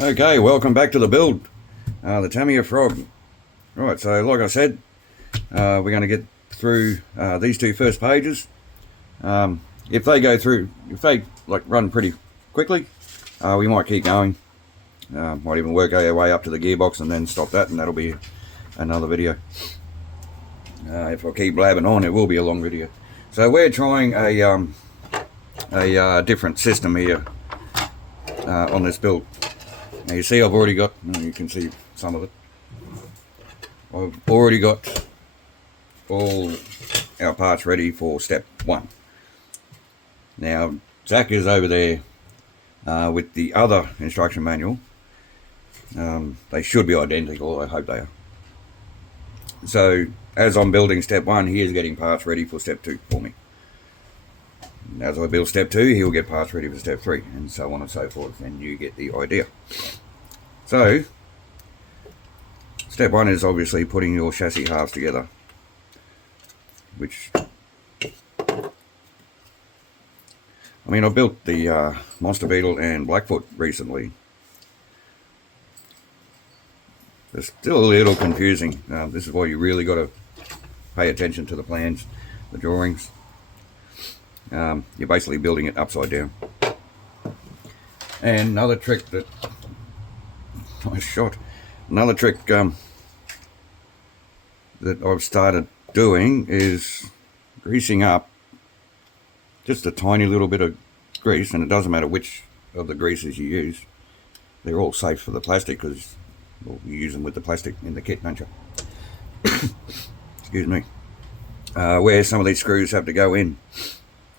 Okay, welcome back to the build, the Tamiya frog. Right, so like I said, we're going to get through these two first pages. If they run pretty quickly, we might keep going. Might even work our way up to the gearbox and then stop that, and that'll be another video. If I keep blabbing on, it will be a long video. So we're trying a different system here on this build. Now you see I've already got, you can see some of it, I've already got all our parts ready for step one. Now Zach is over there with the other instruction manual. They should be identical, I hope they are. So as I'm building step one, he is getting parts ready for step two for me. As I build step two, he'll get parts ready for step three, and so on and so forth, and you get the idea. So, step one is obviously putting your chassis halves together, which, I mean, I built the Monster Beetle and Blackfoot recently. They're still a little confusing. This is why you really got to pay attention to the plans, the drawings. You're basically building it upside down. And another trick that another trick that I've started doing is greasing up just a tiny little bit of grease, and it doesn't matter which of the greases you use. They're all safe for the plastic because you use them with the plastic in the kit, don't you? Excuse me. Where some of these screws have to go in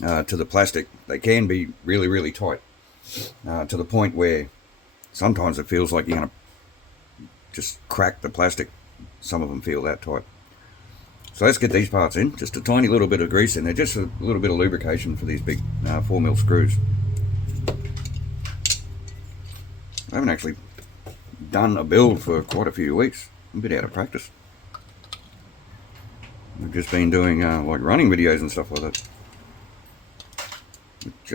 to the plastic, they can be really, really tight, to the point where sometimes it feels like you're going to just crack the plastic. Some of them feel that tight. So let's get these parts in. Just a tiny little bit of grease in there, just a little bit of lubrication for these big 4mm screws. I haven't actually done a build for quite a few weeks. I'm a bit out of practice. I've just been doing like running videos and stuff like that. Which,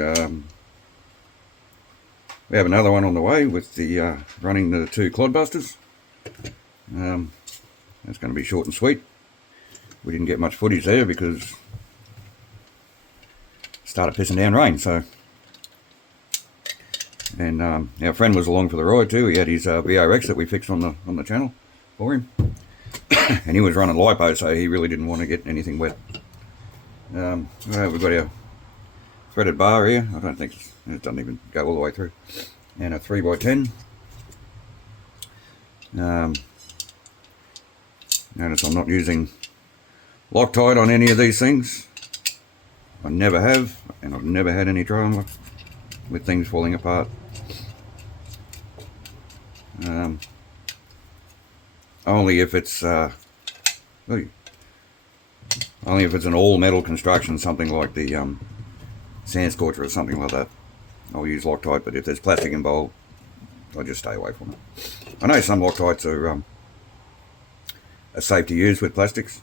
we have another one on the way with the running the two clodbusters. That's going to be short and sweet. We didn't get much footage there because it started pissing down rain. So, and our friend was along for the ride too. He had his VRX that we fixed on the channel for him, and he was running lipo, so he really didn't want to get anything wet. We've got our threaded bar here. I don't think it doesn't even go all the way through, and a 3x10. Notice I'm not using Loctite on any of these things. I never have, and I've never had any drama with things falling apart. Only if it's only if it's an all metal construction, something like the Sand Scorcher or something like that, I'll use Loctite. But if there's plastic involved, I just stay away from it. I know some Loctites are safe to use with plastics,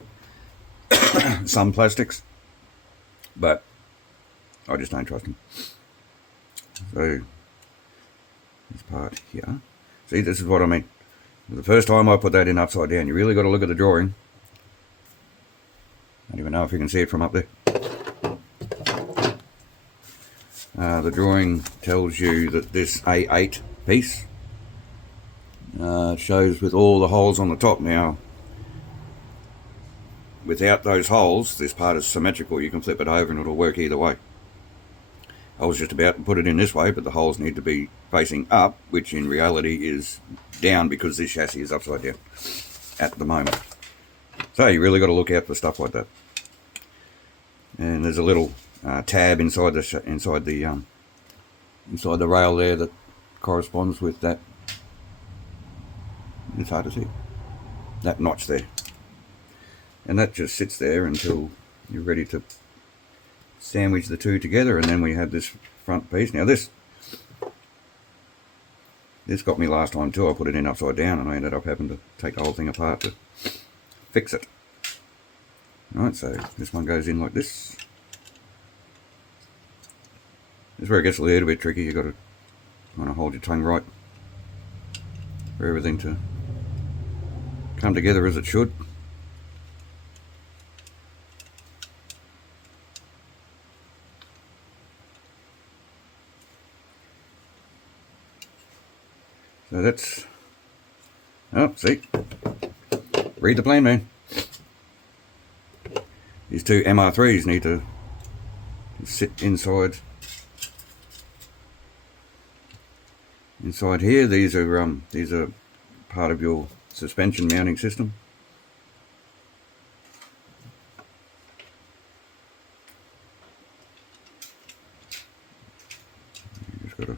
some plastics, but I just don't trust them. So this part here, see, this is what I mean. The first time I put that in upside down, you really got to look at the drawing. I don't even know if you can see it from up there. The drawing tells you that this A8 piece shows with all the holes on the top. Now, without those holes, this part is symmetrical. You can flip it over and it'll work either way. I was just about to put it in this way, but the holes need to be facing up, which in reality is down because this chassis is upside down at the moment. So you really got to look out for stuff like that. And there's a little tab inside the rail there that corresponds with that. It's hard to see, that notch there, and that just sits there until you're ready to sandwich the two together. And then we have this front piece. Now this got me last time too. I put it in upside down and I ended up having to take the whole thing apart to fix it. Right, so this one goes in like this. This is where it gets a little bit tricky. You got to kind of hold your tongue right for everything to come together as it should. So that's, oh, see, read the plan, man. These two MR3s need to sit inside here. These are part of your suspension mounting system. You just got to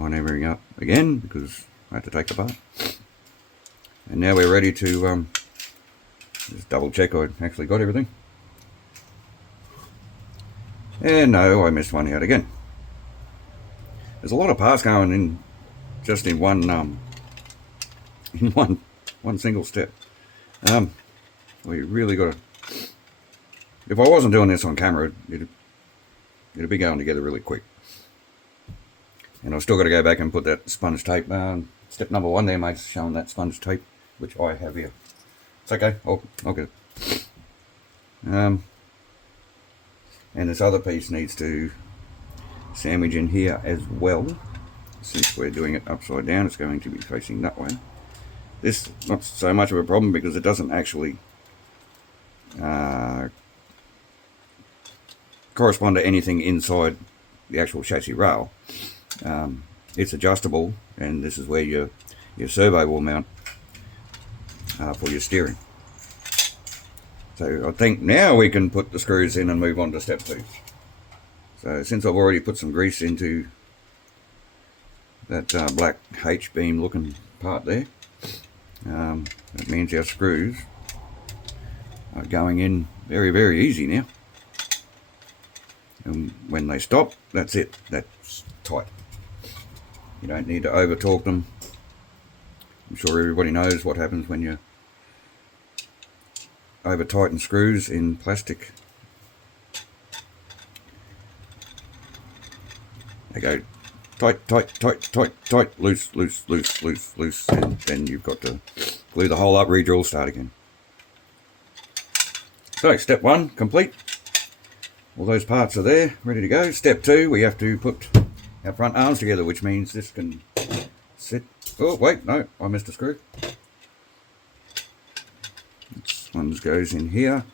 line everything up again because I had to take it apart. And now we're ready to just double check I actually got everything. And no, I missed one out again. There's a lot of parts going in just in one single step. We really got to. If I wasn't doing this on camera, it'd be going together really quick. And I've still got to go back and put that sponge tape. Step number 1 there, mate's showing that sponge tape, which I have here. It's okay. I'll get it. And this other piece needs to sandwich in here as well. Since we're doing it upside down, it's going to be facing that way. This not so much of a problem because it doesn't actually correspond to anything inside the actual chassis rail. It's adjustable, and this is where your servo will mount for your steering. So I think now we can put the screws in and move on to step 2. So since I've already put some grease into that black H-beam looking part there, that means our screws are going in very, very easy now. And when they stop, that's it. That's tight. You don't need to over torque them. I'm sure everybody knows what happens when you over tighten screws in plastic. They go tight, tight, tight, tight, tight, loose, loose, loose, loose, loose, and then you've got to glue the hole up, re-drill, start again. So step 1 complete. All those parts are there, ready to go. Step 2, we have to put our front arms together, which means this can sit. Oh wait, no, I missed a screw. This one goes in here.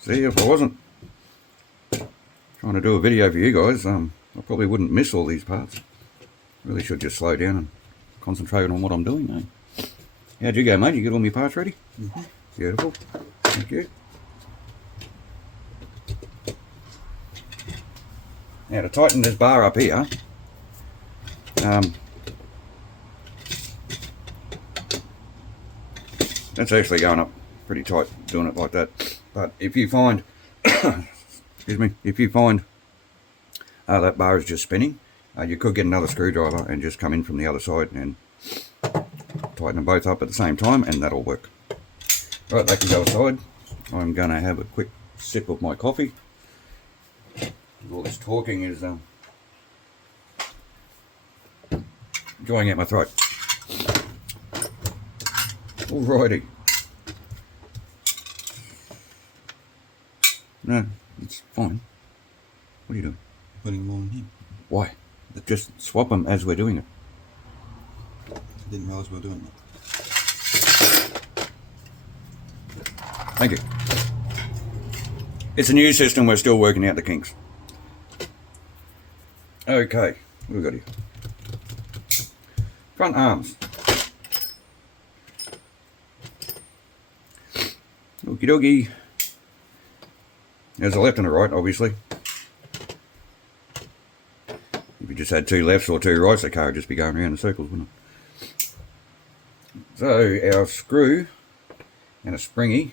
See, if I wasn't trying to do a video for you guys, I probably wouldn't miss all these parts. Really should just slow down and concentrate on what I'm doing, eh? How'd you go, mate? You get all my parts ready? Mm-hmm. Beautiful. Thank you. Now to tighten this bar up here, that's actually going up pretty tight doing it like that. But if you find, excuse me, if you find that bar is just spinning, you could get another screwdriver and just come in from the other side and tighten them both up at the same time, and that'll work. Right, that can go aside. I'm going to have a quick sip of my coffee. All this talking is drawing out my throat. Alrighty. No, it's fine. What are you doing? Putting them on here. Why? Just swap them as we're doing it. I didn't realise we were doing that. Thank you. It's a new system, we're still working out the kinks. Okay, what have we got here? Front arms. Okie dokie. There's a left and a right, obviously. If you just had 2 lefts or 2 rights, the car would just be going around in circles, wouldn't it? So our screw and a spring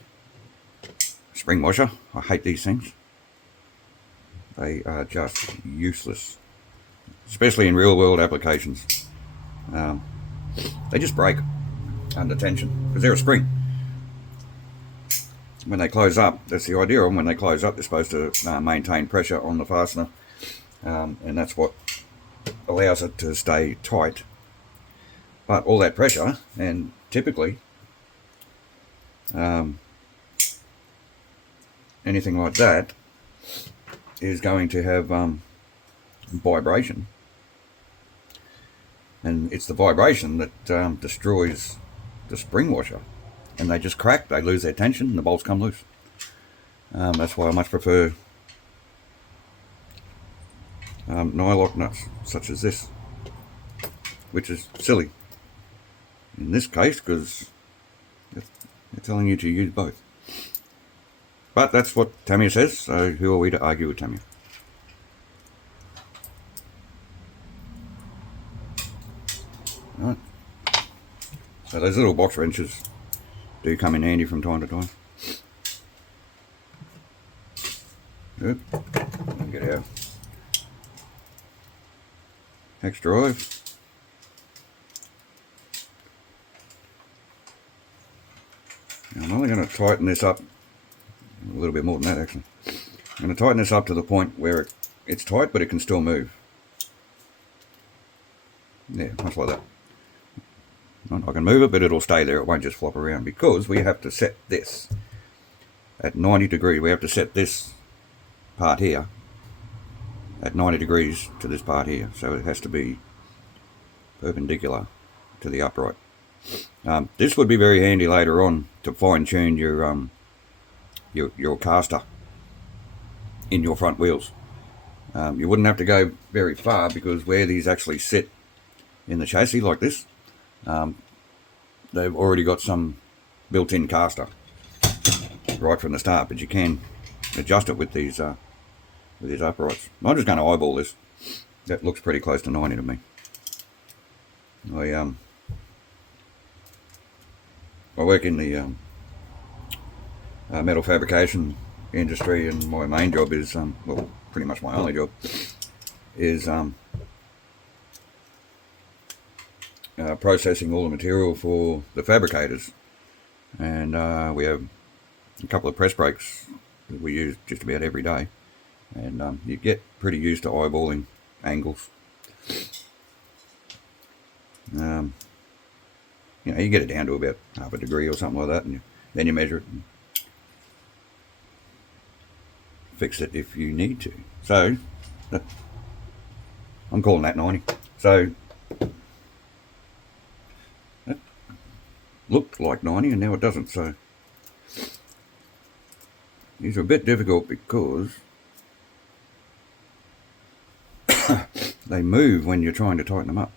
washer. I hate these things. They are just useless, especially in real world applications. They just break under tension because they're a spring. When they close up, that's the idea of them. When they close up, they're supposed to maintain pressure on the fastener, and that's what allows it to stay tight. But all that pressure, and typically anything like that is going to have vibration, and it's the vibration that destroys the spring washer, and they just crack, they lose their tension, and the bolts come loose. That's why I much prefer nylock nuts such as this, which is silly in this case because they're telling you to use both. But that's what Tamiya says, so who are we to argue with Tamiya? Right. So those little box wrenches do come in handy from time to time. Good. Get our hex drive. Now I'm only going to tighten this up a little bit more than that actually. I'm going to tighten this up to the point where it's tight but it can still move. Yeah, much like that. I can move it but it'll stay there, it won't just flop around, because we have to set this at 90 degrees. We have to set this part here at 90 degrees to this part here, so it has to be perpendicular to the upright. This would be very handy later on to fine-tune your caster in your front wheels. You wouldn't have to go very far, because where these actually sit in the chassis like this, they've already got some built-in caster right from the start, but you can adjust it with these uprights. I'm just going to eyeball this. That looks pretty close to 90 to me. I work in the metal fabrication industry, and my main job is, well, pretty much my only job, is processing all the material for the fabricators. And we have a couple of press brakes that we use just about every day. And you get pretty used to eyeballing angles. You know, you get it down to about half a degree or something like that, and then you measure it and fix it if you need to. So I'm calling that 90. So that looked like 90 and now it doesn't. So these are a bit difficult because they move when you're trying to tighten them up.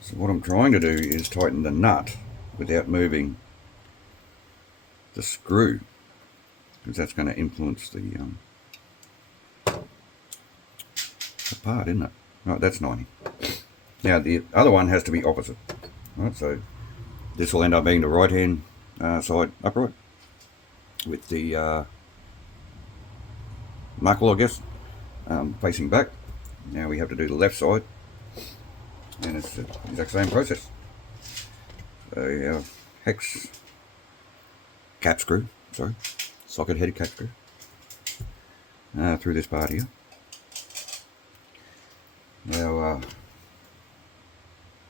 So what I'm trying to do is tighten the nut without moving the screw, because that's going to influence the part, isn't it? Right, that's 90. Now the other one has to be opposite. Right, so this will end up being the right hand side upright with the knuckle, I guess, facing back. Now we have to do the left side, and it's the exact same process. So our hex cap screw, sorry, socket headed cap screw, through this part here. Now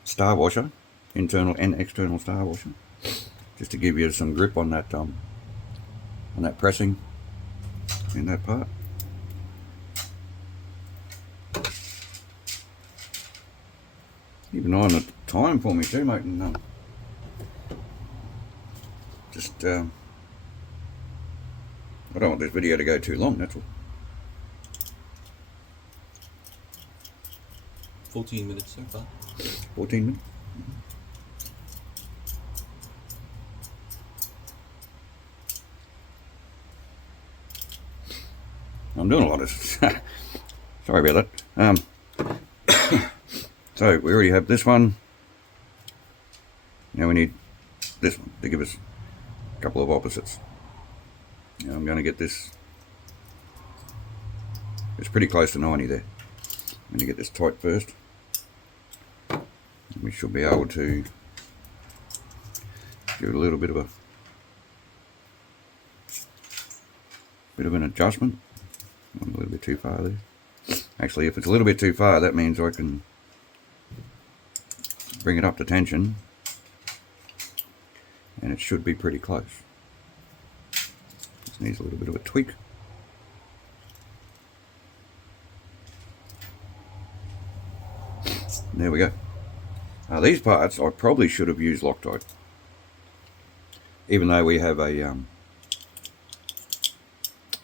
star washer, internal and external star washer, just to give you some grip on that pressing in that part. Keep an eye on the time for me too, mate, and just I don't want this video to go too long, that's all. 14 minutes so far. 14 minutes. I'm doing a lot of sorry about that. So we already have this one. Now we need this one to give us a couple of opposites. Now I'm going to get this. It's pretty close to 90 there. I'm going to get this tight first. We should be able to give it a little bit of an adjustment. Went a little bit too far there. Actually, if it's a little bit too far, that means I can bring it up to tension, and it should be pretty close. Just needs a little bit of a tweak. There we go. These parts I probably should have used Loctite, even though we have a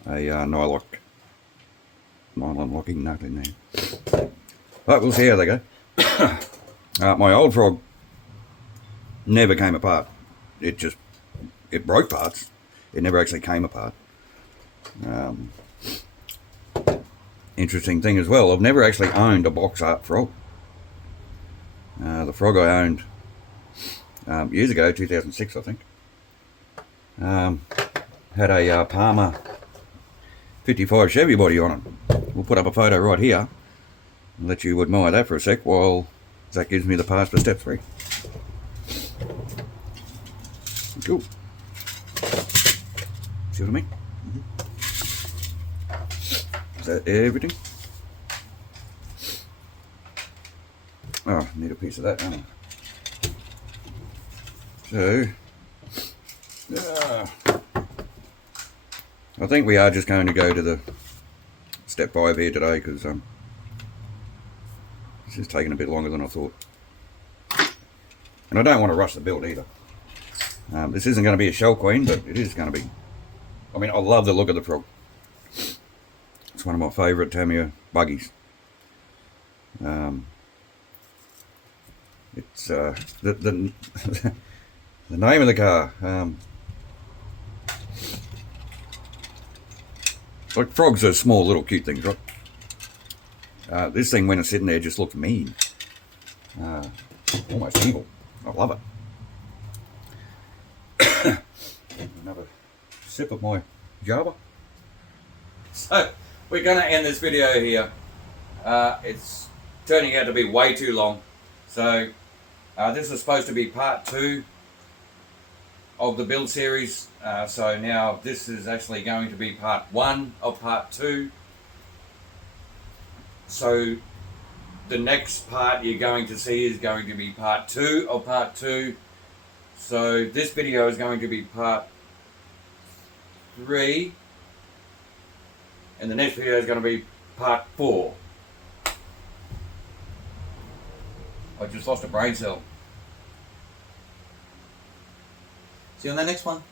nylon locking nut in there. But we'll see how they go. My old frog never came apart. It broke parts. It never actually came apart. Interesting thing as well, I've never actually owned a box art frog. The frog I owned years ago, 2006 I think, had a Palmer 55 Chevy body on it. We'll put up a photo right here and let you admire that for a sec while Zach gives me the pass for step 3. Cool. See what I mean? Is that everything? Oh, need a piece of that, don't I? So, I think we are just going to go to the step 5 here today because this is taking a bit longer than I thought. And I don't want to rush the build either. This isn't going to be a shell queen, but it is going to be. I mean, I love the look of the frog. It's one of my favourite Tamiya buggies. It's the name of the car. Like frogs are small little cute things, right? This thing when it's sitting there just looks mean. Almost evil. I love it. Another sip of my Java. So we're going to end this video here. It's turning out to be way too long. So this is supposed to be part 2 of the build series. So now this is actually going to be part 1 of part 2. So the next part you're going to see is going to be part 2 of part 2. So this video is going to be part 3. And the next video is going to be part 4. I just lost a brain cell. See you on the next one.